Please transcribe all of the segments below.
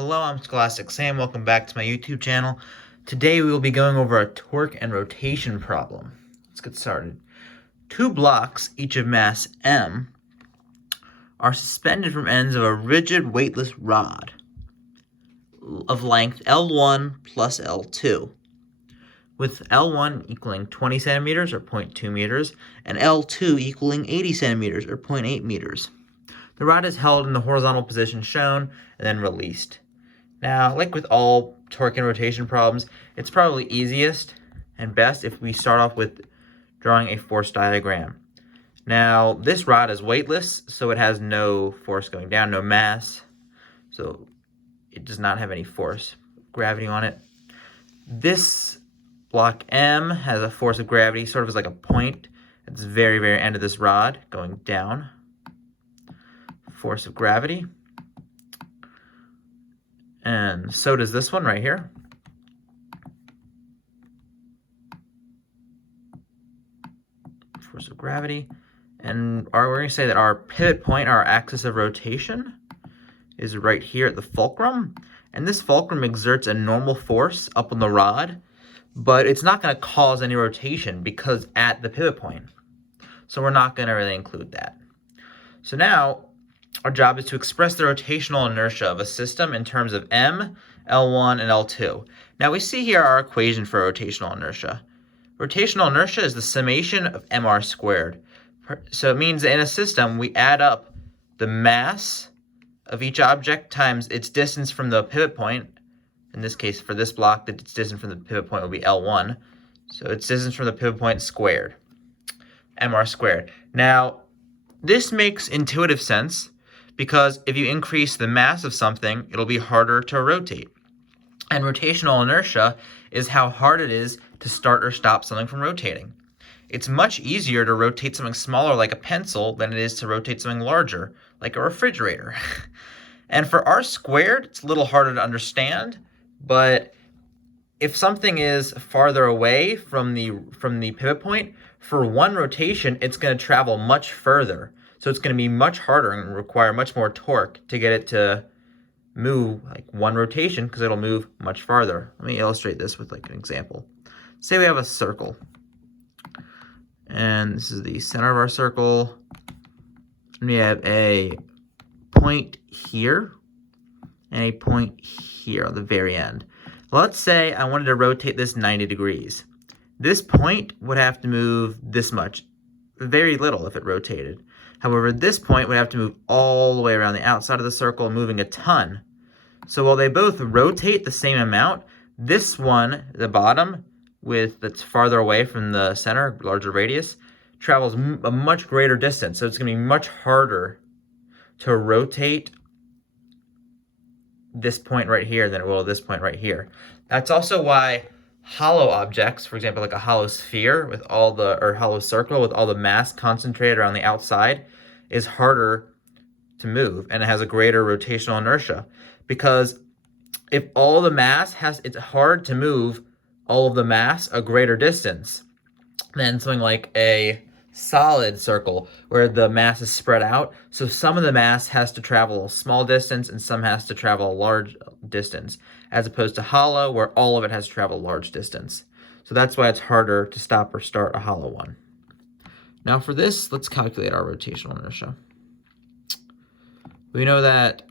Hello, I'm Scholastic Sam. Welcome back to my YouTube channel. Today we will be going over a torque and rotation problem. Let's get started. Two blocks, each of mass m, are suspended from ends of a rigid weightless rod of length L1 plus L2, with L1 equaling 20 centimeters or 0.2 meters and L2 equaling 80 centimeters or 0.8 meters. The rod is held in the horizontal position shown and then released. Now, like with all torque and rotation problems, it's probably easiest and best if we start off with drawing a force diagram. Now, this rod is weightless, so it has no force going down, no mass, so it does not have any force, gravity on it. This block M has a force of gravity, sort of as like a point at the very, very end of this rod going down. Force of gravity. And so does this one right here. Force of gravity. And we're going to say that our pivot point, our axis of rotation, is right here at the fulcrum. And this fulcrum exerts a normal force up on the rod, but it's not going to cause any rotation because at the pivot point. So we're not going to really include that. So now our job is to express the rotational inertia of a system in terms of m, L1, and L2. Now we see here our equation for rotational inertia. Rotational inertia is the summation of mr squared. So it means that in a system, we add up the mass of each object times its distance from the pivot point. In this case, for this block, its distance from the pivot point will be L1. So its distance from the pivot point squared, mr squared. Now, this makes intuitive sense, because if you increase the mass of something, it'll be harder to rotate. And rotational inertia is how hard it is to start or stop something from rotating. It's much easier to rotate something smaller like a pencil than it is to rotate something larger like a refrigerator. And for r squared, it's a little harder to understand, but if something is farther away from the pivot point, for one rotation, it's going to travel much further. So it's going to be much harder and require much more torque to get it to move like one rotation, because it'll move much farther. Let me illustrate this with like an example. Say we have a circle, and this is the center of our circle. And we have a point here and a point here on the very end. Let's say I wanted to rotate this 90 degrees. This point would have to move this much, very little if it rotated. However, this point would have to move all the way around the outside of the circle, moving a ton. So while they both rotate the same amount, this one, the bottom, that's farther away from the center, larger radius, travels a much greater distance. So it's going to be much harder to rotate this point right here than it will this point right here. That's also why hollow objects, for example, like a hollow sphere with or hollow circle with all the mass concentrated around the outside, is harder to move, and it has a greater rotational inertia, because if all the mass it's hard to move all of the mass a greater distance than something like a solid circle where the mass is spread out. So some of the mass has to travel a small distance and some has to travel a large distance, as opposed to hollow where all of it has to travel a large distance. So that's why it's harder to stop or start a hollow one. Now for this, let's calculate our rotational inertia. We know that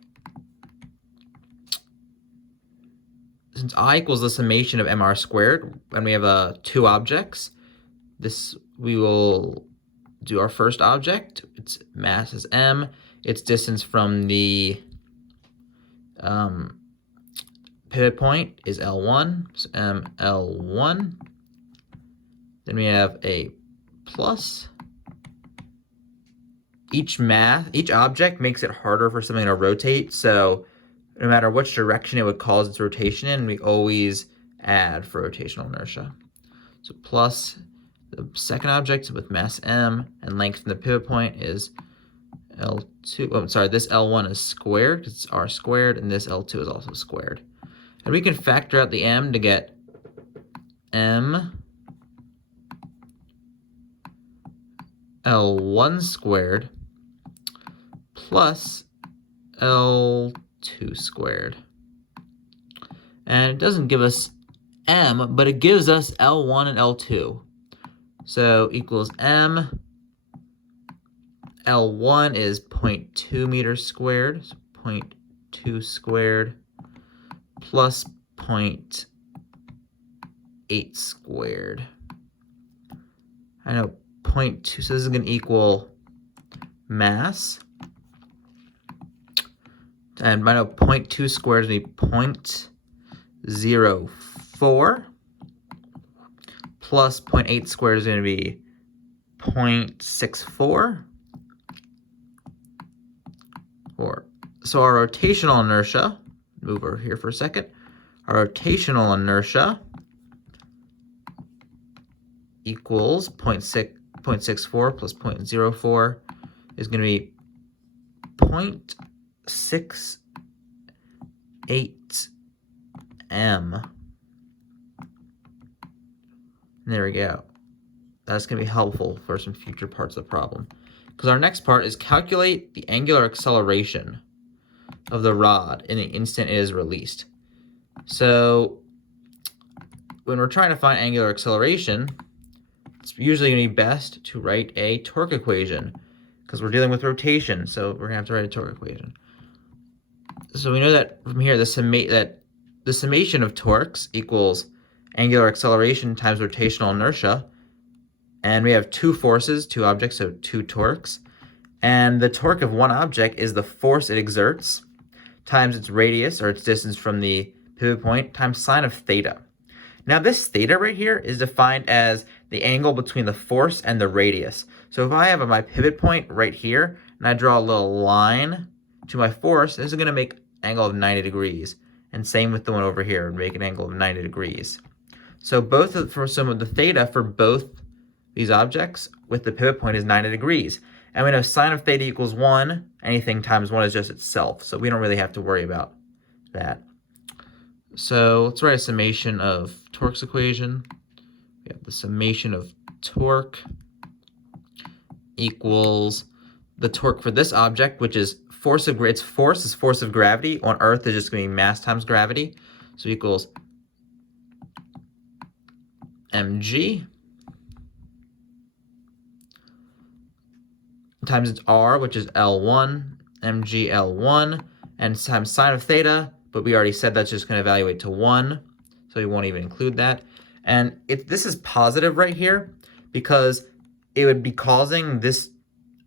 since I equals the summation of mr squared, and we have two objects, we will do our first object. Its mass is m. Its distance from the pivot point is L1, so m L1. Then we have a plus. Each object makes it harder for something to rotate, so no matter which direction it would cause its rotation in, we always add for rotational inertia. So plus the second object with mass m and length from the pivot point is L2. Oh, sorry, this L1 is squared, it's r squared, and this L2 is also squared. And we can factor out the m to get m L1 squared plus L2 squared. And it doesn't give us M, but it gives us L1 and L2. So equals M, L1 is 0.2 meters squared, so 0.2 squared plus 0.8 squared. I know 0.2, so this is going to equal mass. And I know 0.2 squared is going to be 0.04 plus 0.8 squared is going to be 0.64. So our rotational inertia, move over here for a second, our rotational inertia equals 0.64 plus 0.04 is going to be 0.68 M. There we go. That's going to be helpful for some future parts of the problem. Because our next part is calculate the angular acceleration of the rod in the instant it is released. So when we're trying to find angular acceleration, it's usually going to be best to write a torque equation because we're dealing with rotation, so we're going to have to write a torque equation. So we know that from here the summation of torques equals angular acceleration times rotational inertia, and we have two forces, two objects, so two torques. And the torque of one object is the force it exerts times its radius, or its distance from the pivot point, times sine of theta. Now this theta right here is defined as the angle between the force and the radius. So if I have my pivot point right here, and I draw a little line to my force, this is going to make an angle of 90 degrees. And same with the one over here, make an angle of 90 degrees. So for some of the theta for both these objects with the pivot point is 90 degrees. And we know sine of theta equals 1. Anything times 1 is just itself. So we don't really have to worry about that. So let's write a summation of torque's equation. We have the summation of torque equals the torque for this object, which is force of gravity. On Earth is just going to be mass times gravity. So equals mg times its r, which is L1, mg L1, and times sine of theta, but we already said that's just going to evaluate to 1, so we won't even include that. And this is positive right here because it would be causing this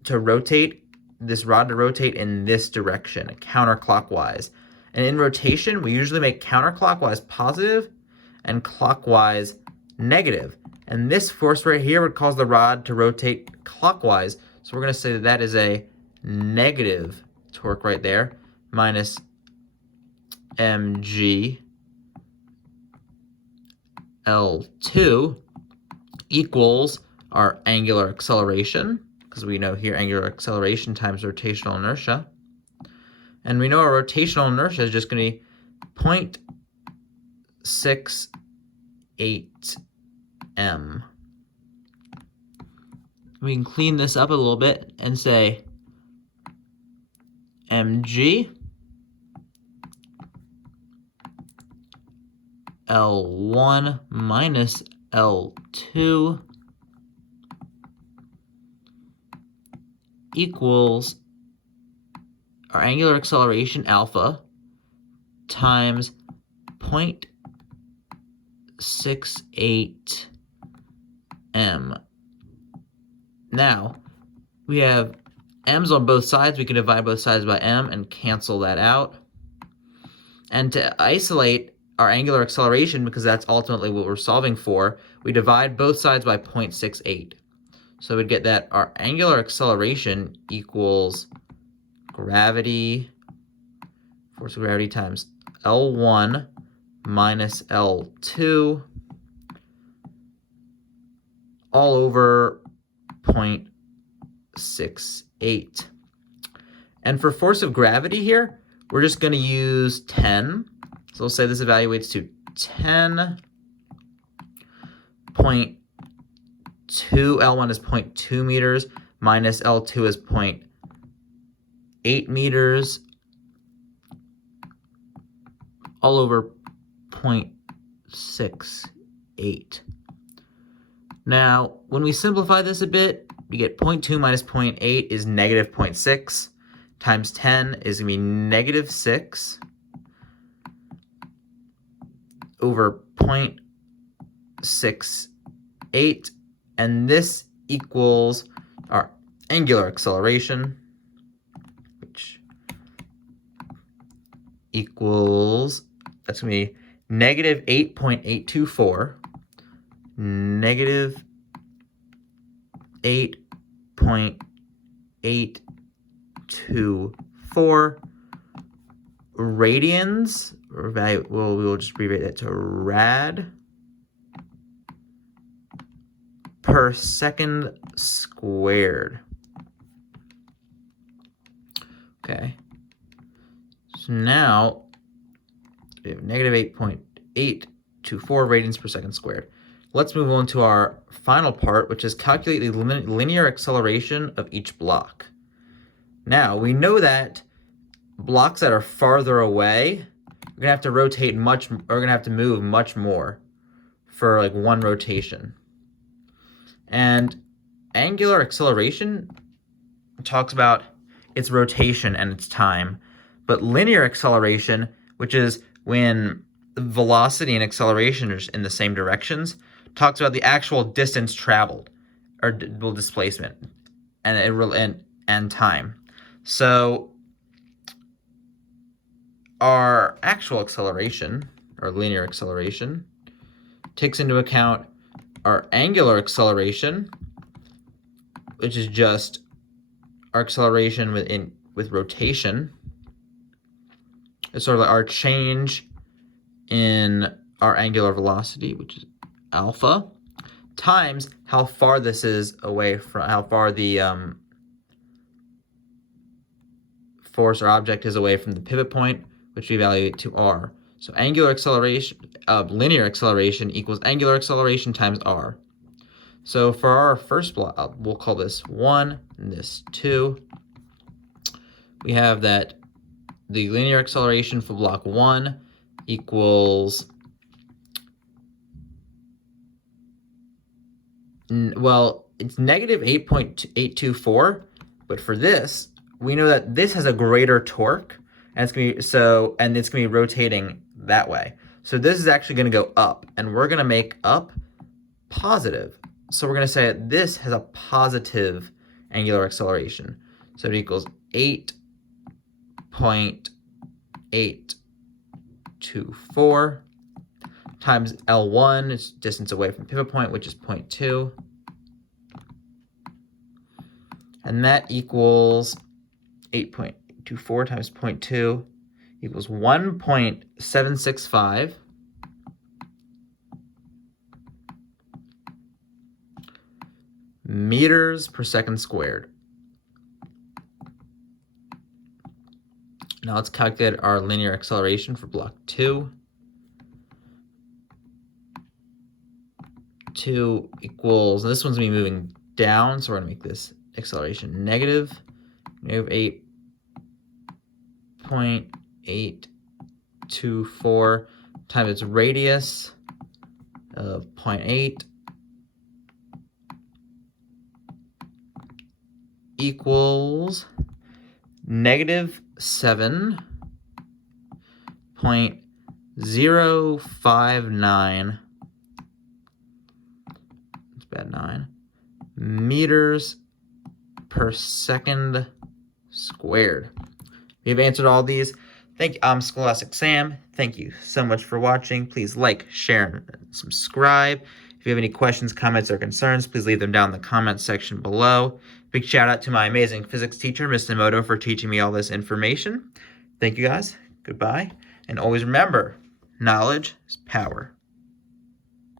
rod to rotate in this direction, counterclockwise. And in rotation, we usually make counterclockwise positive and clockwise negative. And this force right here would cause the rod to rotate clockwise. So we're going to say that that is a negative torque right there, minus mg L2 equals our angular acceleration, because we know here angular acceleration times rotational inertia. And we know our rotational inertia is just going to be 0.68 M. We can clean this up a little bit and say mg L1 minus L2 equals our angular acceleration alpha times 0.68 m. Now, we have m's on both sides. We can divide both sides by m and cancel that out. And to isolate our angular acceleration, because that's ultimately what we're solving for, we divide both sides by 0.68. So we'd get that our angular acceleration equals gravity, force of gravity times L1 minus L2 all over 0.68. And for force of gravity here, we're just going to use 10. So we'll say this evaluates to 10.2. L1 is 0.2 meters minus L2 is 0.8 meters all over 0.68. Now, when we simplify this a bit, we get 0.2 minus 0.8 is negative 0.6, times 10 is going to be negative 6 over 0.68, and this equals our angular acceleration, which equals, that's going to be negative 8.824, negative 8.824 radians, or value, we will just abbreviate that to rad per second squared. Okay, so now we have negative 8.824 radians per second squared. Let's move on to our final part, which is calculate the linear acceleration of each block. Now, we know that blocks that are farther away, we're gonna have to rotate much, or we're gonna have to move much more for like one rotation. And angular acceleration talks about its rotation and its time, but linear acceleration, which is when the velocity and acceleration are in the same directions, talks about the actual distance traveled, or displacement, and time. So our actual acceleration, or linear acceleration, takes into account our angular acceleration, which is just our acceleration with rotation. It's sort of like our change in our angular velocity, which is alpha, times how far this is away from, how far the force or object is away from the pivot point, which we evaluate to r. So angular acceleration, linear acceleration equals angular acceleration times r. So for our first block, we'll call this 1 and this 2. We have that the linear acceleration for block 1 equals, well, it's negative 8.824, but for this, we know that this has a greater torque, and it's gonna be and it's gonna be rotating that way. So this is actually gonna go up, and we're gonna make up positive. So we're gonna say that this has a positive angular acceleration. So it equals 8.824 times L1, is distance away from pivot point, which is 0.2. And that equals 8.24 times 0.2 equals 1.765 meters per second squared. Now let's calculate our linear acceleration for block 2. 2 equals, and this one's going to be moving down, so we're going to make this acceleration negative 8.824 times its radius of 0.8 equals negative 7.059, it's bad 9, meters per second squared. We have answered all these. I'm Scholastic Sam. Thank you so much for watching. Please like, share, and subscribe. If you have any questions, comments, or concerns, please leave them down in the comments section below. Big shout out to my amazing physics teacher, Ms. Namoto, for teaching me all this information. Thank you guys. Goodbye. And always remember, knowledge is power.